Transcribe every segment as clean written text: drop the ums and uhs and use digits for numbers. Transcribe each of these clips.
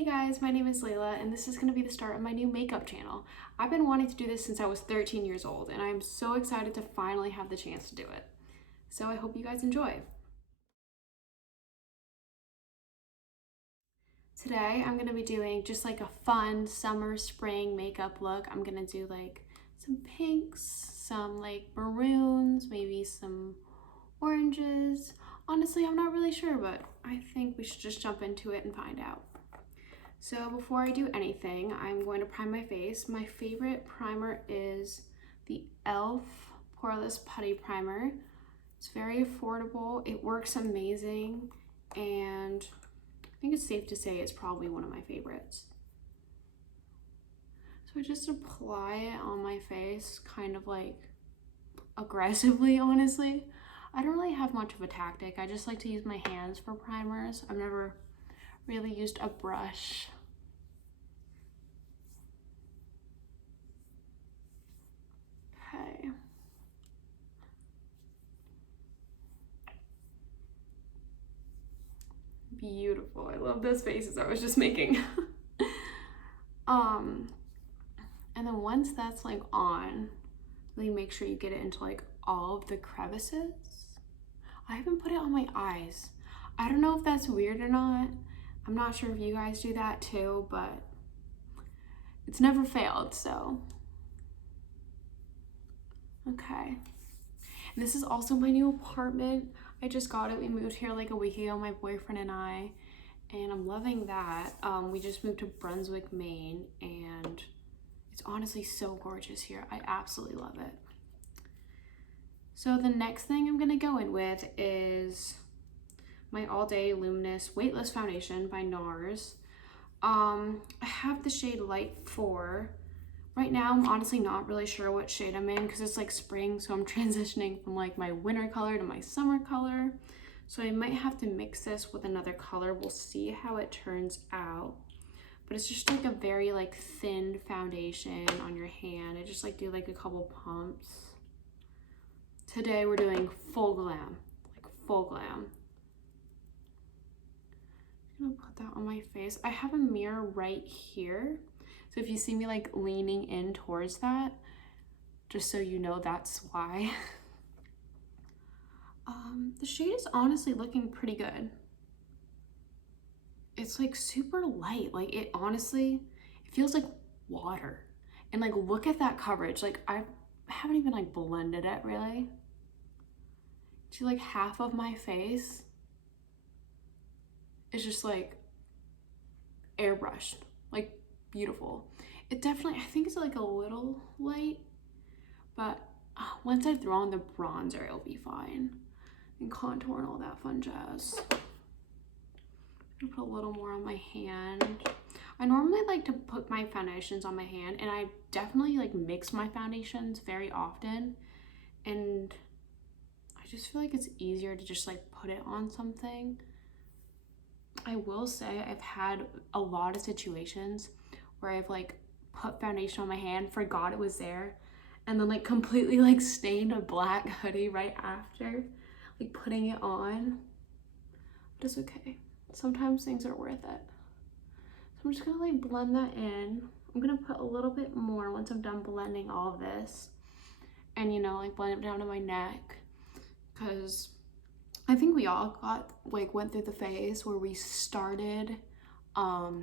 Hey guys, my name is Layla and this is going to be the start of my new makeup channel. I've been wanting to do this since I was 13 years old and I'm so excited to finally have the chance to do it. So I hope you guys enjoy. Today I'm going to be doing just like a fun summer spring makeup look. I'm going to do like some pinks, some like maroons, maybe some oranges. Honestly, I'm not really sure, but I think we should just jump into it and find out. So before I do anything, I'm going to prime my face. My favorite primer is the e.l.f. Poreless Putty Primer. It's very affordable, it works amazing, and I think it's safe to say it's probably one of my favorites. So I just apply it on my face, kind of like aggressively, honestly. I don't really have much of a tactic. I just like to use my hands for primers. I've never really used a brush. Okay. Beautiful. I love those faces I was just making. And then once that's like on, really make sure you get it into like all of the crevices. I haven't put it on my eyes. I don't know if that's weird or not. I'm not sure if you guys do that too, but it's never failed, so. Okay. And this is also my new apartment. I just got it. We moved here like a week ago, my boyfriend and I, and I'm loving that. We just moved to Brunswick, Maine, and it's honestly so gorgeous here. I absolutely love it. So the next thing I'm gonna go in with is my All Day Luminous Weightless Foundation by NARS. I have the shade Light 4. Right now, I'm honestly not really sure what shade I'm in because it's like spring, so I'm transitioning from like my winter color to my summer color. So I might have to mix this with another color. We'll see how it turns out. But it's just like a very like thin foundation on your hand. I just like do like a couple pumps. Today we're doing full glam, like full glam. I'm gonna put that on my face. I have a mirror right here. So if you see me like leaning in towards that, just so you know that's why. The shade is honestly looking pretty good. It's like super light. Like it honestly, it feels like water. And like look at that coverage. Like I haven't even like blended it really. To like half of my face is just like airbrushed. Like beautiful. It definitely, I think it's like a little light, but once I throw on the bronzer, it'll be fine. And contour and all that fun jazz. I'm gonna put a little more on my hand. I normally like to put my foundations on my hand, and I definitely like mix my foundations very often. And I just feel like it's easier to just like put it on something. I will say I've had a lot of situations where I've like put foundation on my hand, forgot it was there, and then like completely like stained a black hoodie right after like putting it on. But it's okay. Sometimes things are worth it. So I'm just gonna like blend that in. I'm gonna put a little bit more once I'm done blending all of this, and you know, like blend it down to my neck, because I think we all went through the phase where we started out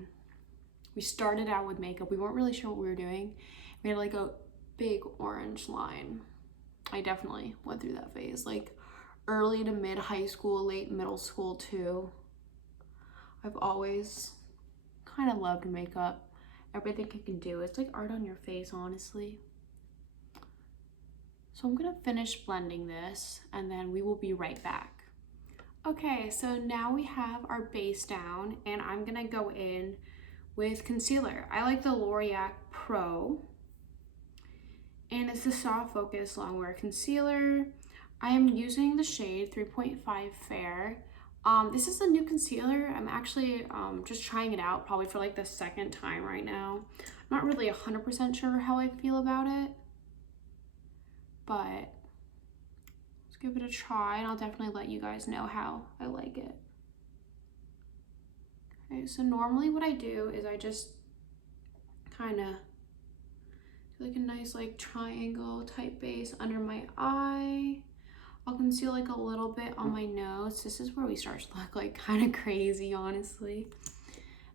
with makeup. We weren't really sure what we were doing. We had like a big orange line. I definitely went through that phase, like early to mid high school, late middle school too. I've always kind of loved makeup. Everything it can do, it's like art on your face, honestly. So I'm gonna finish blending this and then we will be right back. Okay, so now we have our base down and I'm gonna go in with concealer. I like the L'Oreal Pro, and it's the Soft Focus Longwear Concealer. I am using the shade 3.5 Fair. This is a new concealer. I'm actually just trying it out probably for like the second time right now. I'm not really 100% sure how I feel about it, but let's give it a try and I'll definitely let you guys know how I like it. Okay, so normally what I do is I just kind of do like a nice like triangle type base under my eye. I'll conceal like a little bit on my nose. This is where we start to look like kind of crazy, honestly.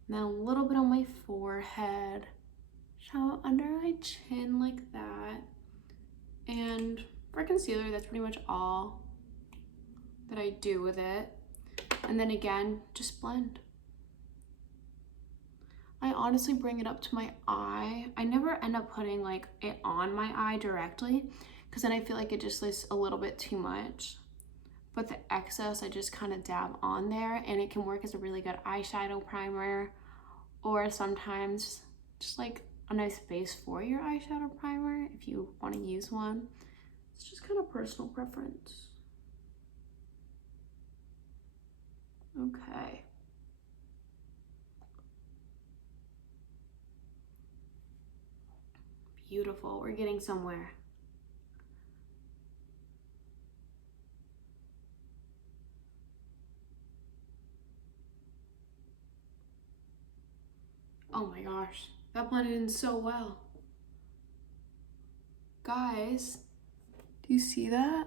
And then a little bit on my forehead. So under my chin like that. And for concealer, that's pretty much all that I do with it. And then again, just blend. I honestly bring it up to my eye. I never end up putting like it on my eye directly because then I feel like it just is a little bit too much. But the excess I just kind of dab on there, and it can work as a really good eyeshadow primer, or sometimes just like a nice base for your eyeshadow primer if you want to use one. It's just kind of personal preference. Okay. Beautiful, we're getting somewhere. Oh my gosh, that blended in so well. Guys, do you see that?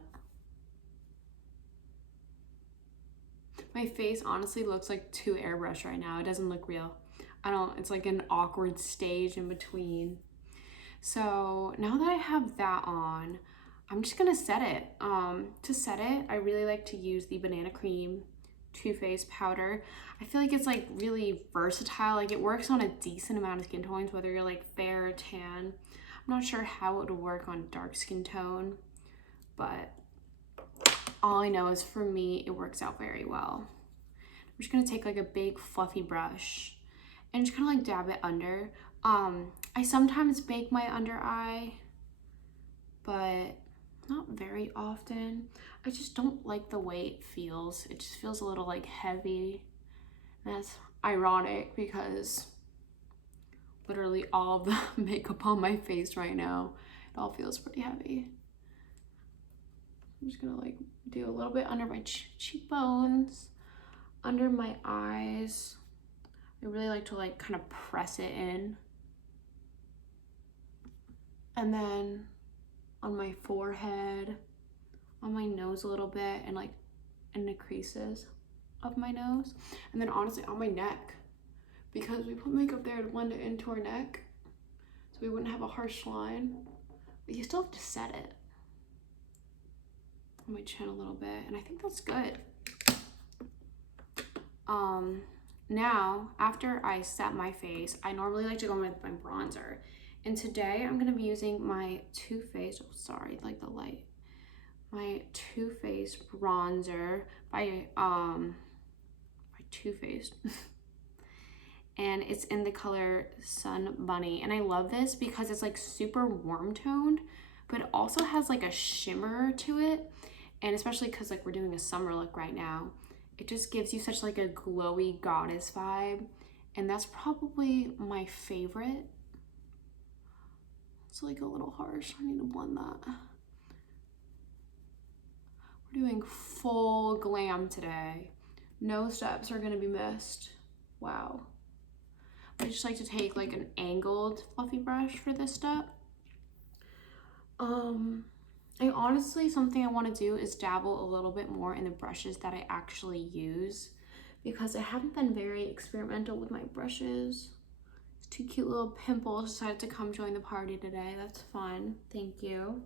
My face honestly looks like too airbrushed right now. It doesn't look real. It's like an awkward stage in between. So now that I have that on, I'm just gonna set it. To set it, I really like to use the Banana Cream Too Faced powder. I feel like it's like really versatile. Like it works on a decent amount of skin tones, whether you're like fair or tan. I'm not sure how it would work on dark skin tone, but all I know is for me, it works out very well. I'm just gonna take like a big fluffy brush and just kind of like dab it under. I sometimes bake my under eye, but not very often. I just don't like the way it feels. It just feels a little like heavy. And that's ironic because literally all of the makeup on my face right now, it all feels pretty heavy. I'm just gonna like do a little bit under my cheekbones, under my eyes. I really like to like kind of press it in. And then on my forehead, on my nose a little bit, and like in the creases of my nose. And then honestly on my neck, because we put makeup there to blend it into our neck so we wouldn't have a harsh line. But you still have to set it. On my chin a little bit, and I think that's good. Now, after I set my face, I normally like to go in with my bronzer. And today I'm gonna be using my Too Faced, oh sorry, like the light. My Too Faced bronzer by Too Faced. And it's in the color Sun Bunny. And I love this because it's like super warm toned, but it also has like a shimmer to it. And especially because like we're doing a summer look right now, it just gives you such like a glowy goddess vibe. And that's probably my favorite. It's like a little harsh. I need to blend that. We're doing full glam today. No steps are gonna be missed. Wow. I just like to take like an angled fluffy brush for this step. I honestly, something I want to do is dabble a little bit more in the brushes that I actually use, because I haven't been very experimental with my brushes. Two cute little pimples decided to come join the party today. That's fun. Thank you.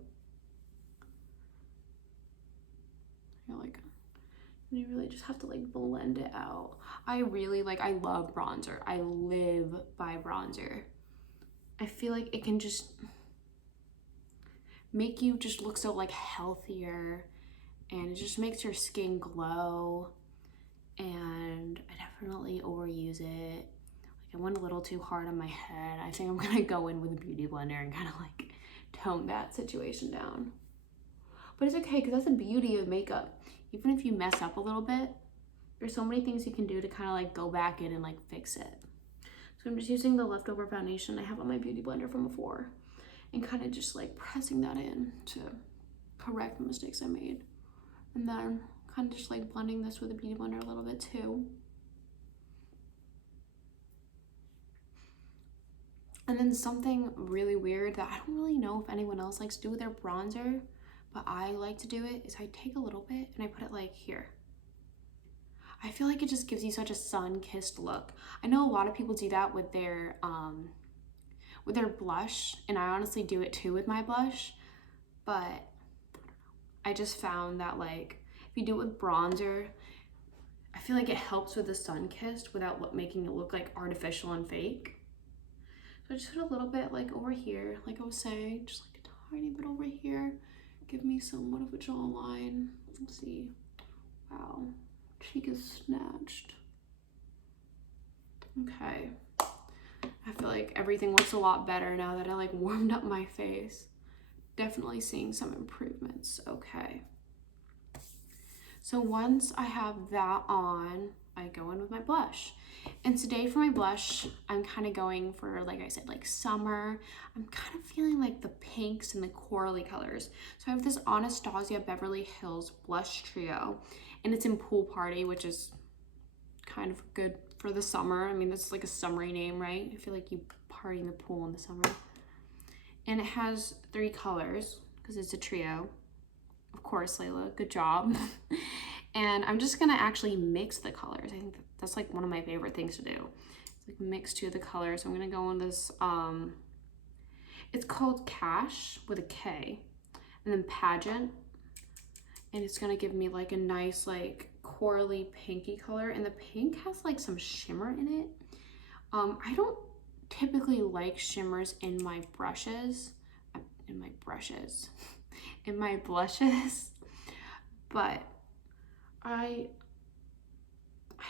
You really just have to like blend it out. I love bronzer. I live by bronzer. I feel like it can just make you just look so like healthier, and it just makes your skin glow. And I definitely overuse it. Like I went a little too hard on my head. I think I'm gonna go in with a beauty blender and kind of like tone that situation down. But it's okay, because that's the beauty of makeup. Even if you mess up a little bit, there's so many things you can do to kind of like go back in and like fix it. So I'm just using the leftover foundation I have on my beauty blender from before and kind of just like pressing that in to correct the mistakes I made. And then kind of just like blending this with a beauty blender a little bit too. And then something really weird that I don't really know if anyone else likes to do with their bronzer, but I like to do it, is I take a little bit and I put it like here. I feel like it just gives you such a sun-kissed look. I know a lot of people do that with their blush, and I honestly do it too with my blush, but I just found that like if you do it with bronzer, I feel like it helps with the sun-kissed without making it look like artificial and fake. So I just put a little bit like over here, like I was saying, just like a tiny bit over here. Give me somewhat of a jawline. Let's see. Wow, cheek is snatched. Okay. I feel like everything looks a lot better now that I like warmed up my face. Definitely seeing some improvements. Okay. So once I have that on, I go in with my blush. And today for my blush, I'm kind of going for, like I said, like summer. I'm kind of feeling like the pinks and the corally colors. So I have this Anastasia Beverly Hills blush trio, and it's in Pool Party, which is kind of good for the summer. I mean, that's like a summery name, right? I feel like you party in the pool in the summer. And it has 3 colors because it's a trio. Of course, Layla, good job. And I'm just gonna actually mix the colors. I think that's like one of my favorite things to do. It's like mix 2 of the colors. So I'm gonna go in this, it's called Cash with a K, and then Pageant. And it's gonna give me like a nice like corally pinky color, and the pink has like some shimmer in it. I don't typically like shimmers in my brushes, in my blushes, but I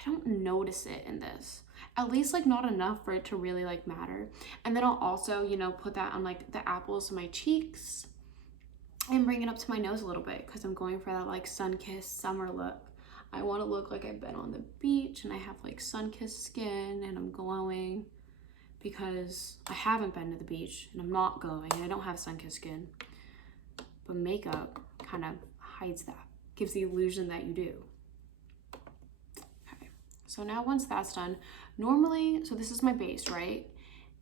don't notice it in this, at least like not enough for it to really like matter. And then I'll also, you know, put that on like the apples of my cheeks and bring it up to my nose a little bit because I'm going for that like sun-kissed summer look. I want to look like I've been on the beach and I have like sun-kissed skin and I'm glowing, because I haven't been to the beach and I'm not glowing and I don't have sun-kissed skin. But makeup kind of hides that, gives the illusion that you do. Okay, so now once that's done, normally, so this is my base, right?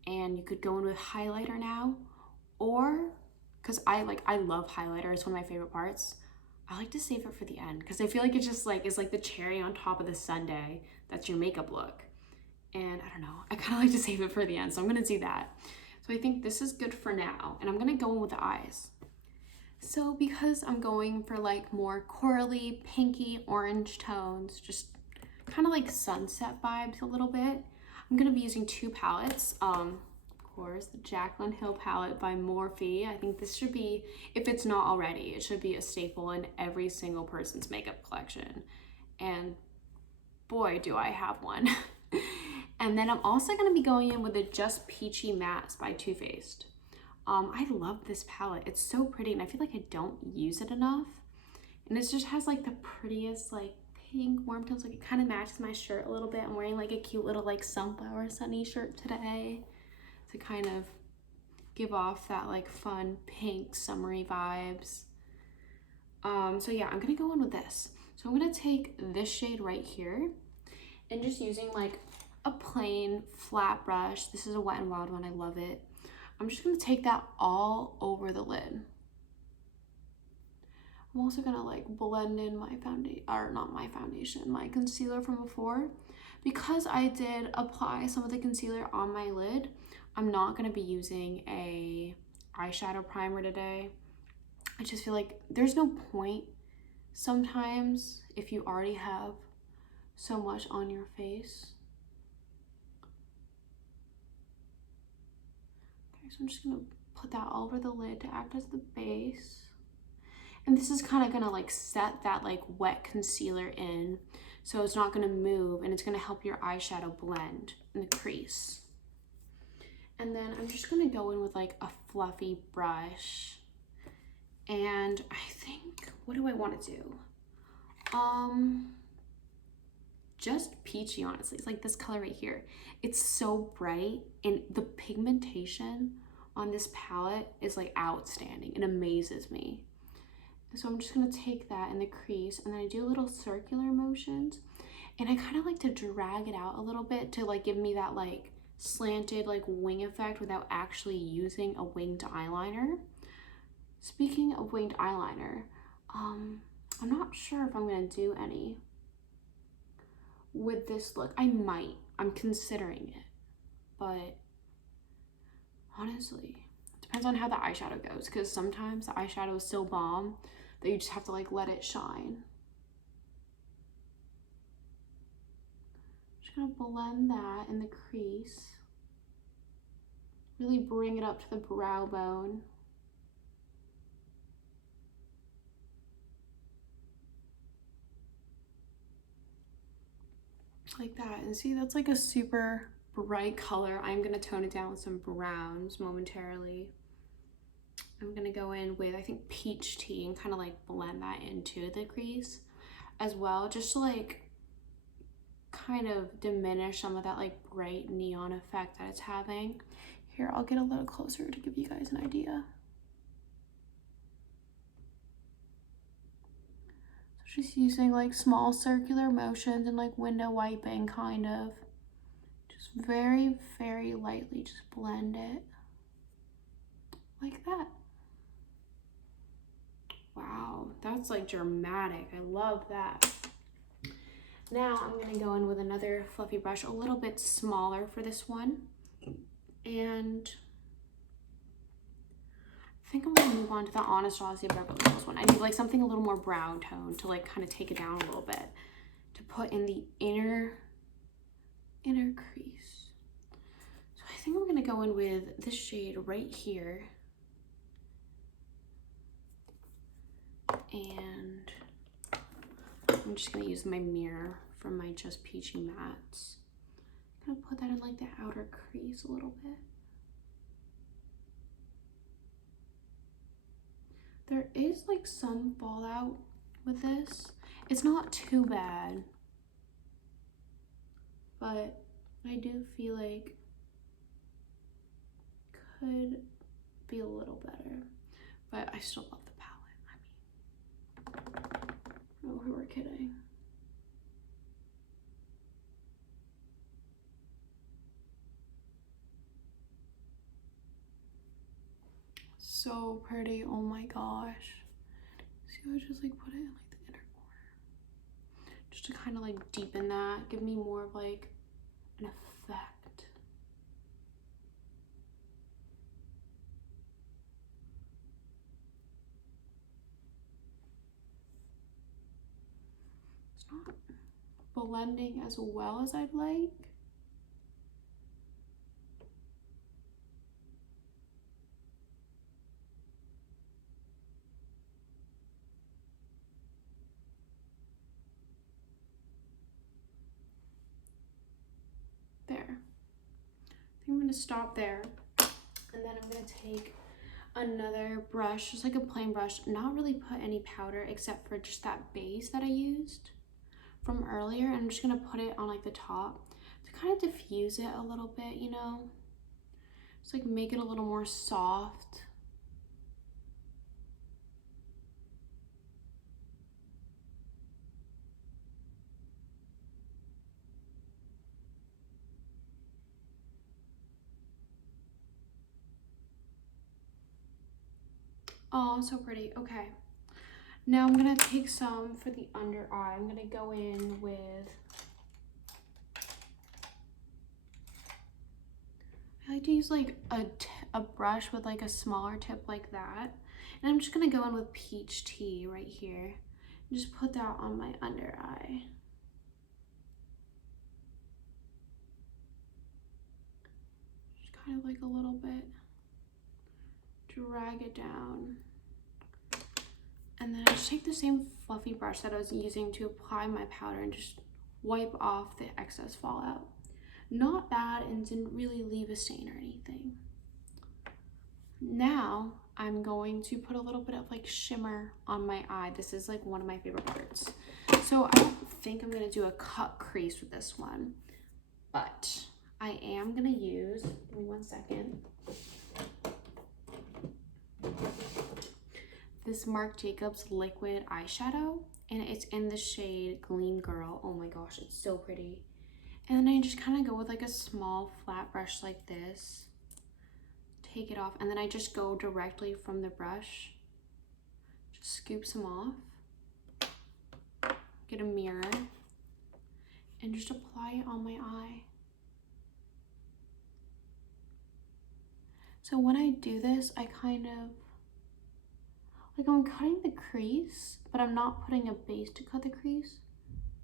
And you could go in with highlighter now, or, because I love highlighter, it's one of my favorite parts. I like to save it for the end because I feel like it just like is like the cherry on top of the sundae. That's your makeup look. And I don't know, I kind of like to save it for the end, so I'm gonna do that. So I think this is good for now, and I'm gonna go in with the eyes. So because I'm going for like more corally, pinky, orange tones, just kind of like sunset vibes a little bit, I'm gonna be using 2 palettes. Of course, the Jaclyn Hill palette by Morphe. I think this should be, if it's not already, it should be a staple in every single person's makeup collection. And boy, do I have one. And then I'm also gonna be going in with the Just Peachy Mattes by Too Faced. I love this palette. It's so pretty, and I feel like I don't use it enough. And it just has like the prettiest like pink warm tones. Like it kind of matches my shirt a little bit. I'm wearing like a cute little like sunflower sunny shirt today to kind of give off that like fun pink summery vibes. So yeah, I'm gonna go in with this. So I'm gonna take this shade right here and just using like a plain flat brush. This is a Wet n Wild one, I love it. I'm just gonna take that all over the lid. I'm also gonna like blend in my foundation, or not my foundation, my concealer from before. Because I did apply some of the concealer on my lid, I'm not gonna be using a eyeshadow primer today. I just feel like there's no point sometimes if you already have so much on your face. Okay, so I'm just gonna put that all over the lid to act as the base. And this is kind of gonna like set that like wet concealer in, so it's not gonna move, and it's gonna help your eyeshadow blend in the crease. And then I'm just gonna go in with like a fluffy brush. And I think, what do I want to do? Just peachy, honestly. It's like this color right here. It's so bright, and the pigmentation on this palette is like outstanding. It amazes me. So I'm just gonna take that in the crease, and then I do little circular motions, and I kind of like to drag it out a little bit to like give me that like slanted like wing effect without actually using a winged eyeliner. Speaking of winged eyeliner, I'm not sure if I'm gonna do any with this look. I might. I'm considering it, but honestly, it depends on how the eyeshadow goes, because sometimes the eyeshadow is so bomb that you just have to like let it shine. Just gonna blend that in the crease. Really bring it up to the brow bone. Like that. And see, that's like a super bright color. I'm gonna tone it down with some browns momentarily. I'm gonna go in with, I think, peach tea and kind of like blend that into the crease as well, just to like kind of diminish some of that like bright neon effect that it's having. Here, I'll get a little closer to give you guys an idea. So just using like small circular motions and like window wiping, kind of. Just very, very lightly just blend it like that. Wow, that's like dramatic. I love that. Now I'm gonna go in with another fluffy brush, a little bit smaller for this one. And I think I'm gonna move on to the Anastasia Beverly Hills one. I need like something a little more brown tone to like kind of take it down a little bit, to put in the inner crease. So I think I'm gonna go in with this shade right here. And I'm just gonna use my mirror from my Just Peachy Mattes. I'm gonna put that in like the outer crease a little bit. There is like some fallout with this. It's not too bad, but I do feel like could be a little better. But I still love the palette. I mean, oh, we're kidding. So pretty, oh my gosh. See how I just like put it in like the inner corner, just to kind of like deepen that, give me more of like an effect. It's not blending as well as I'd like. There. I think I'm gonna stop there, and then I'm gonna take another brush, just like a plain brush, not really put any powder except for just that base that I used from earlier, and I'm just gonna put it on like the top to kind of diffuse it a little bit, you know, just like make it a little more soft. Oh, so pretty. Okay, now I'm gonna take some for the under eye. I'm gonna go in with, I like to use like a brush with like a smaller tip like that, and I'm just gonna go in with peach tea right here and just put that on my under eye. Just kind of like a little bit, drag it down. And then I just take the same fluffy brush that I was using to apply my powder and just wipe off the excess fallout. Not bad, and didn't really leave a stain or anything. Now I'm going to put a little bit of like shimmer on my eye. This is like one of my favorite parts. So I don't think I'm gonna do a cut crease with this one, but I am gonna use, give me 1 second, this Marc Jacobs liquid eyeshadow, and it's in the shade Gleam Girl. Oh my gosh, it's so pretty. And then I just kind of go with like a small flat brush like this. Take it off, and then I just go directly from the brush. Just scoop some off. Get a mirror. And just apply it on my eye. So when I do this, I kind of, like I'm cutting the crease, but I'm not putting a base to cut the crease.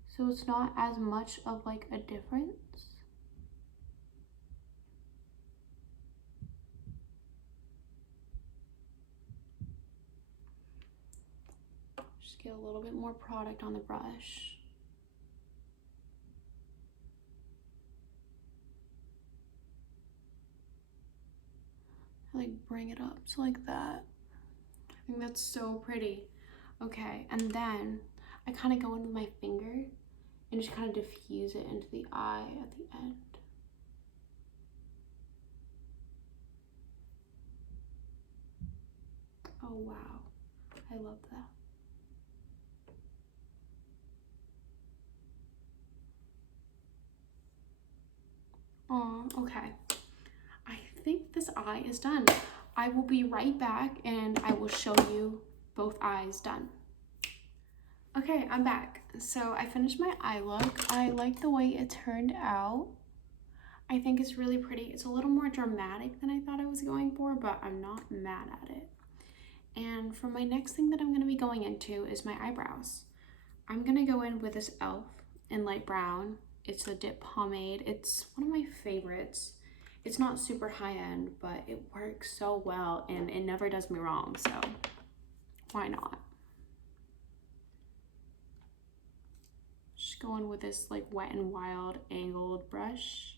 So it's not as much of like a difference. Just get a little bit more product on the brush. Like bring it up, so like that. I think that's so pretty. Okay, and then I kind of go in with my finger and just kind of diffuse it into the eye at the end. Oh wow, I love that. Oh, okay. I think this eye is done. I will be right back and I will show you both eyes done. Okay, I'm back. So I finished my eye look. I like the way it turned out. I think it's really pretty. It's a little more dramatic than I thought I was going for, but I'm not mad at it. And for my next thing that I'm going to be going into is my eyebrows. I'm going to go in with this e.l.f. in light brown. It's a dip pomade. It's one of my favorites. It's not super high-end, but it works so well and it never does me wrong, so why not? Just going with this like Wet n Wild angled brush.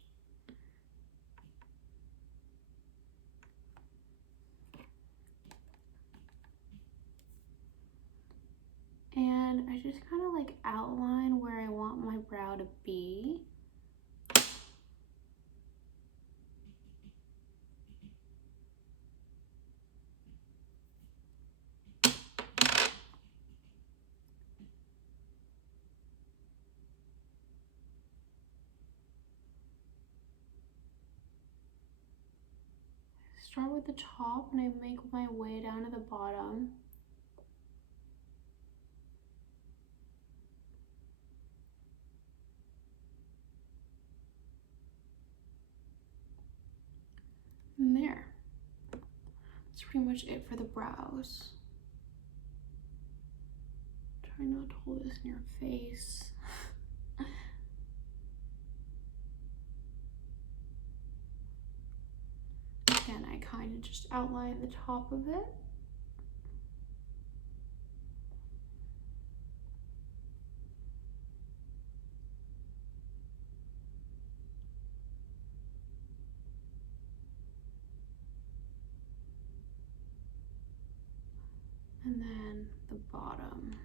And I just kind of like outline where I want my brow to be. Start with the top and I make my way down to the bottom. And there. That's pretty much it for the brows. Try not to hold this in your face. Again, I kind of just outline the top of it. And then the bottom.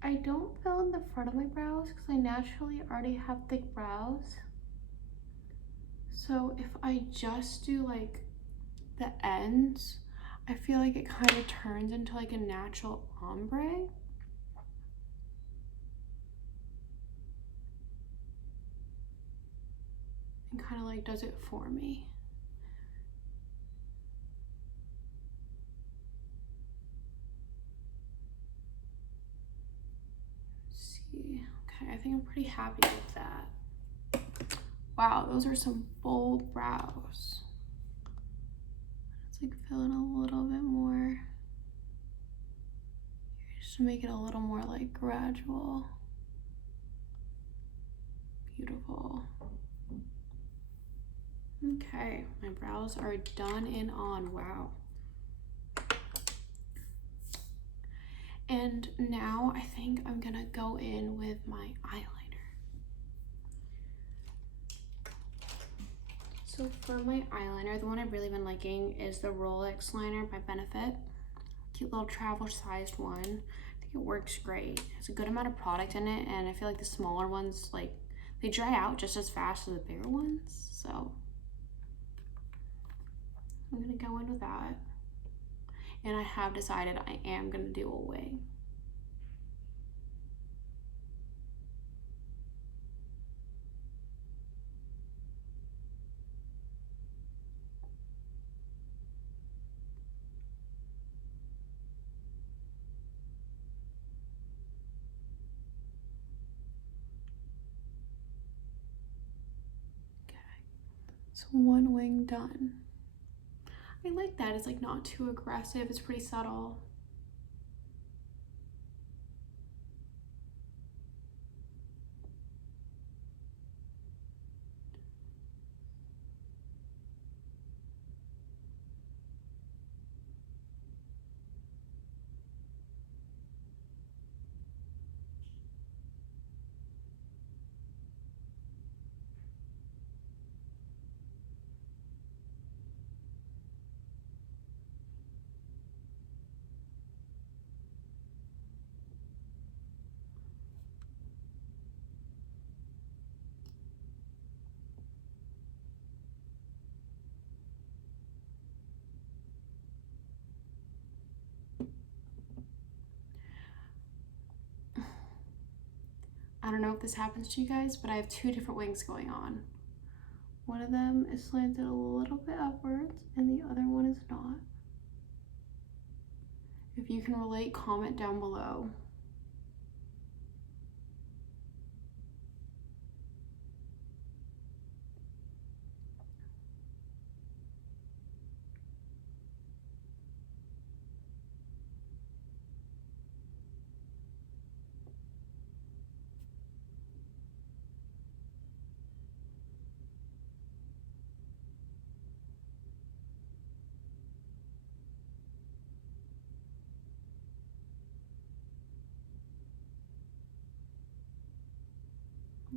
I don't fill in the front of my brows because I naturally already have thick brows. So if I just do like the ends, I feel like it kind of turns into like a natural ombre. And kind of like does it for me. Okay, I think I'm pretty happy with that. Wow, those are some bold brows. Let's like fill in a little bit more. Just to make it a little more like gradual. Beautiful. Okay, my brows are done and on. Wow. And now I think I'm gonna go in with my eyeliner. So for my eyeliner, the one I've really been liking is the Rolex liner by Benefit. Cute little travel sized one. I think it works great. It's a good amount of product in it, and I feel like the smaller ones, like, they dry out just as fast as the bigger ones. So I'm gonna go in with that. And I have decided I am gonna do a wing. So one wing done. I like that. It's like not too aggressive. It's pretty subtle. I don't know if this happens to you guys, but I have two different wings going on. One of them is slanted a little bit upwards and the other one is not. If you can relate, comment down below.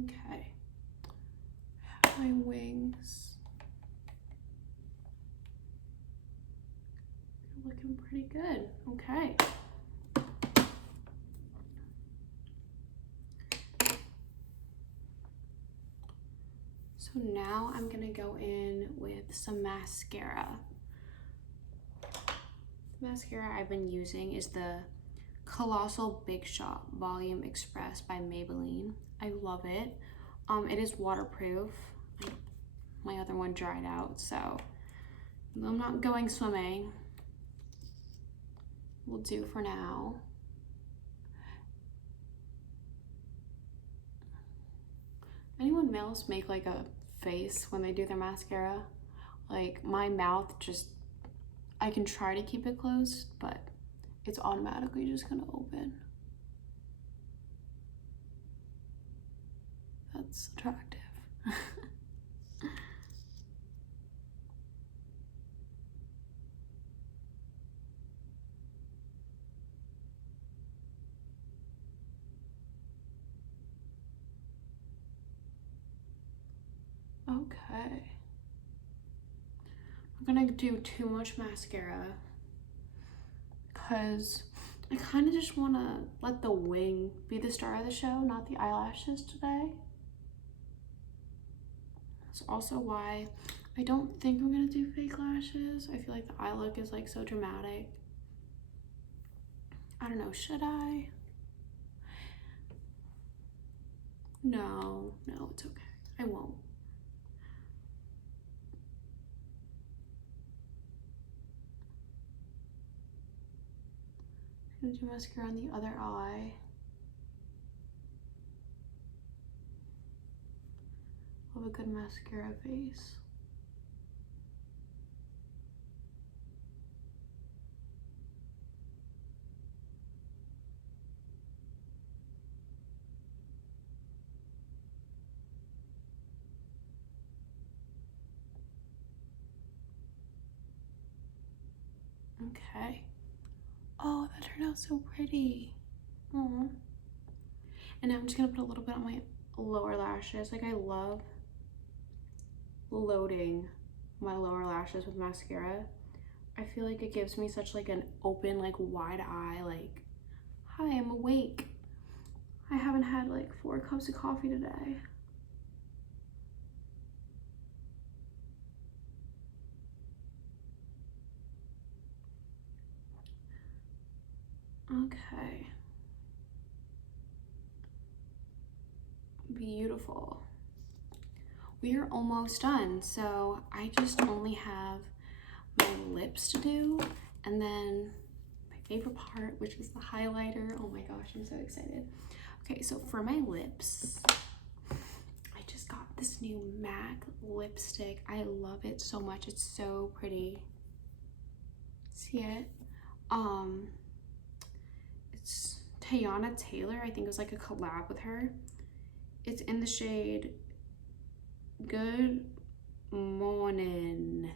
Okay, my wings. They're looking pretty good. Okay. So now I'm gonna go in with some mascara. The mascara I've been using is the Colossal Big Shot Volume Express by Maybelline. I love it. It is waterproof. My other one dried out, so I'm not going swimming. Will do for now. Anyone else make like a face when they do their mascara? Like my mouth just, I can try to keep it closed, but it's automatically just gonna open. That's attractive. Okay. I'm gonna do too much mascara because I kind of just want to let the wing be the star of the show, not the eyelashes today. That's also why I don't think I'm gonna do fake lashes. I feel like the eye look is like so dramatic. I don't know, should I? No, it's okay. I won't. I'm gonna do mascara on the other eye. Love a good mascara base. Okay. Oh, that turned out so pretty. Aww. And now I'm just gonna put a little bit on my lower lashes. Like I love loading my lower lashes with mascara, I feel like it gives me such like an open, like wide eye, like, hi, I'm awake. I haven't had like 4 cups of coffee today. Okay. Beautiful. We are almost done, so I just only have my lips to do, and then my favorite part, which is the highlighter. Oh my gosh, I'm so excited. Okay, so for my lips, I just got this new MAC lipstick. I love it so much. It's so pretty. See it? It's Tayana Taylor. I think it was like a collab with her. It's in the shade Good Morning.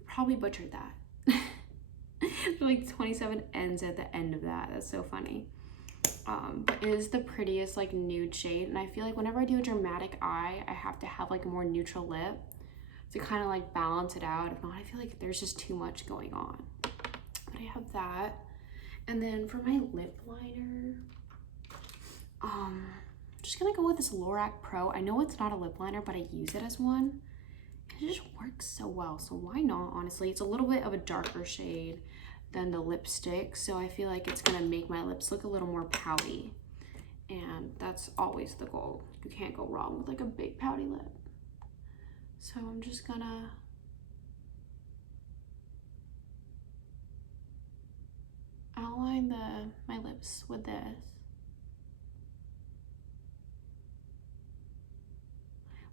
I probably butchered that. There are like 27 N's at the end of that. That's so funny. But it is the prettiest like nude shade, and I feel like whenever I do a dramatic eye, I have to have like a more neutral lip to kind of like balance it out. If not, I feel like there's just too much going on. But I have that. And then for my lip liner, I'm just gonna go with this Lorac Pro. I know it's not a lip liner, but I use it as one. And it just works so well, so why not, honestly? It's a little bit of a darker shade than the lipstick, so I feel like it's gonna make my lips look a little more pouty. And that's always the goal. You can't go wrong with like a big pouty lip. So I'm just gonna outline my lips with this.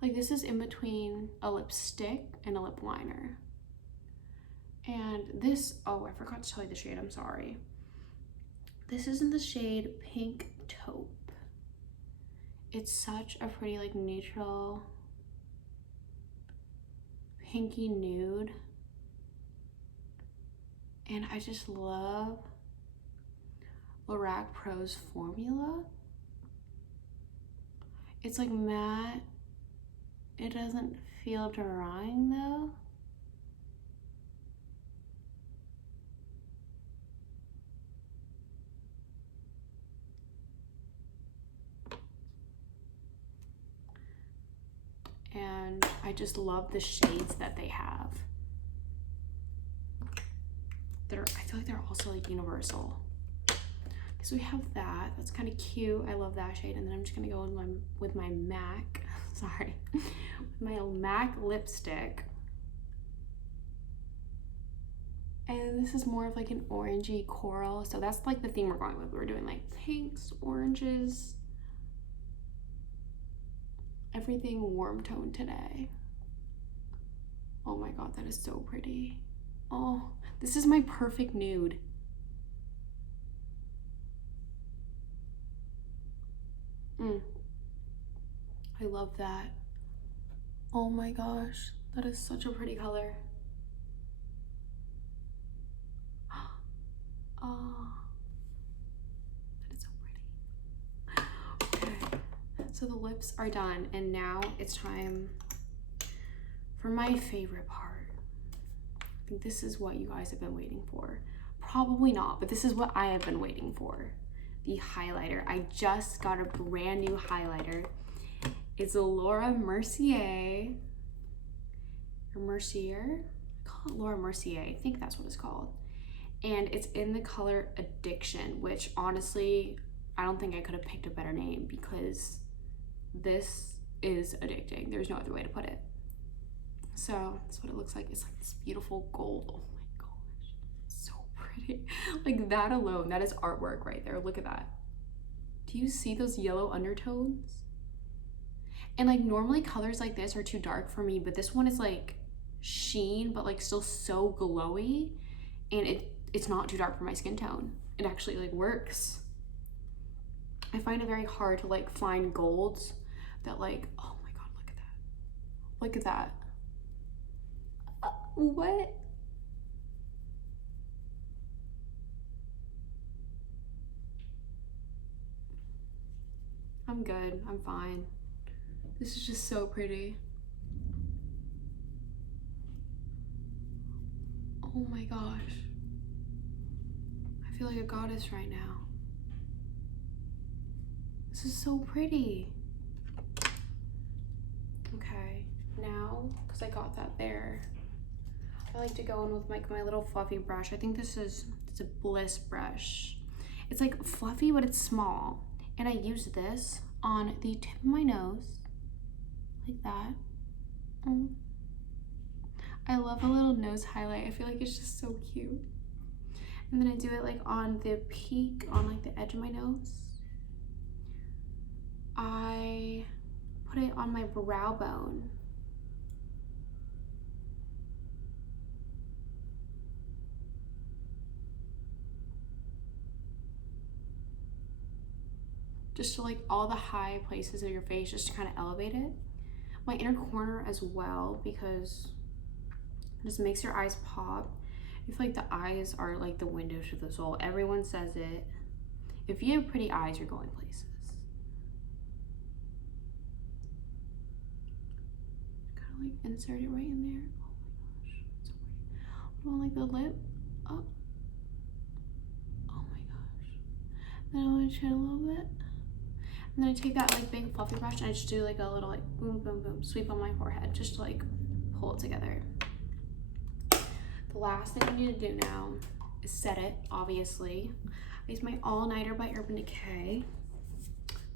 Like this is in between a lipstick and a lip liner. And this, oh, I forgot to tell you the shade, I'm sorry. This is in the shade Pink Taupe. It's such a pretty like neutral pinky nude. And I just love Lorac Pro's formula. It's like matte. It doesn't feel drying though. And I just love the shades that they have. I feel like they're also like universal. So we have that. That's kind of cute. I love that shade. And then I'm just gonna go with my MAC. Sorry, with my MAC lipstick. And this is more of like an orangey coral. So that's like the theme we're going with. We're doing like pinks, oranges, everything warm tone today. Oh my god, that is so pretty. Oh, this is my perfect nude. I love that. Oh my gosh, that is such a pretty color. Oh, that is so pretty. Okay, so the lips are done, and now it's time for my favorite part. I think this is what you guys have been waiting for. Probably not, but this is what I have been waiting for. The highlighter. I just got a brand new highlighter. It's a Laura Mercier. Or Mercier? I call it Laura Mercier. I think that's what it's called. And it's in the color Addiction, which honestly, I don't think I could have picked a better name because this is addicting. There's no other way to put it. So that's what it looks like. It's like this beautiful gold. Oh my gosh, so pretty. Like that alone, that is artwork right there. Look at that. Do you see those yellow undertones? And like normally colors like this are too dark for me, but this one is like sheen, but like still so glowy. And it's not too dark for my skin tone. It actually like works. I find it very hard to like find golds that like, oh my god, look at that. Look at that. What? I'm good, I'm fine. This is just so pretty. Oh my gosh. I feel like a goddess right now. This is so pretty. Okay, now, because I got that there, I like to go in with like my little fluffy brush. I think it's a Bliss brush. It's like fluffy, but it's small. And I use this on the tip of my nose, like that. I love a little nose highlight. I feel like it's just so cute. And then I do it like on the peak, on like the edge of my nose. I put it on my brow bone. Just to like all the high places of your face, just to kind of elevate it. My inner corner as well, because it just makes your eyes pop. I feel like the eyes are like the window to the soul. Everyone says it. If you have pretty eyes, you're going places. Kind of like insert it right in there. Oh my gosh, so pretty. What about like the lip? Oh. Oh my gosh. Then I want to chin a little bit. And then I take that like big fluffy brush and I just do like a little like boom, boom, boom, sweep on my forehead just to like pull it together. The last thing I need to do now is set it, obviously. I use my All Nighter by Urban Decay.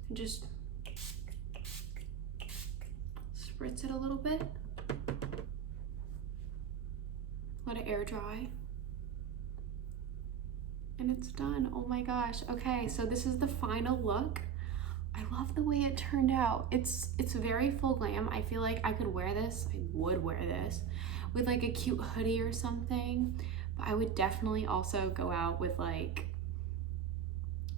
And just spritz it a little bit. Let it air dry. And it's done. Oh my gosh. Okay, so this is the final look. I love the way it turned out. It's very full glam. I feel like I could wear this. I would wear this with like a cute hoodie or something. But I would definitely also go out with like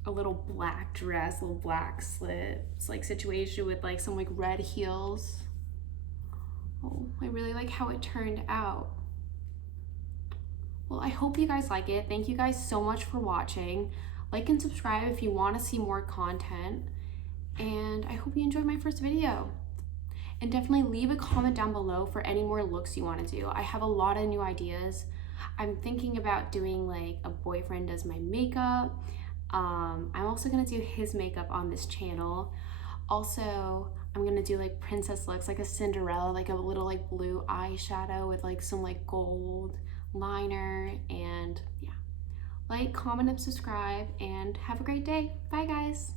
a little black dress, little black slits, like situation with like some like red heels. Oh, I really like how it turned out. Well, I hope you guys like it. Thank you guys so much for watching. Like and subscribe if you want to see more content. And I hope you enjoyed my first video. And definitely leave a comment down below for any more looks you want to do. I have a lot of new ideas. I'm thinking about doing like a boyfriend does my makeup. I'm also gonna do his makeup on this channel. Also, I'm gonna do like princess looks, like a Cinderella, like a little like blue eyeshadow with like some like gold liner. And yeah, like, comment, and subscribe, and have a great day. Bye guys.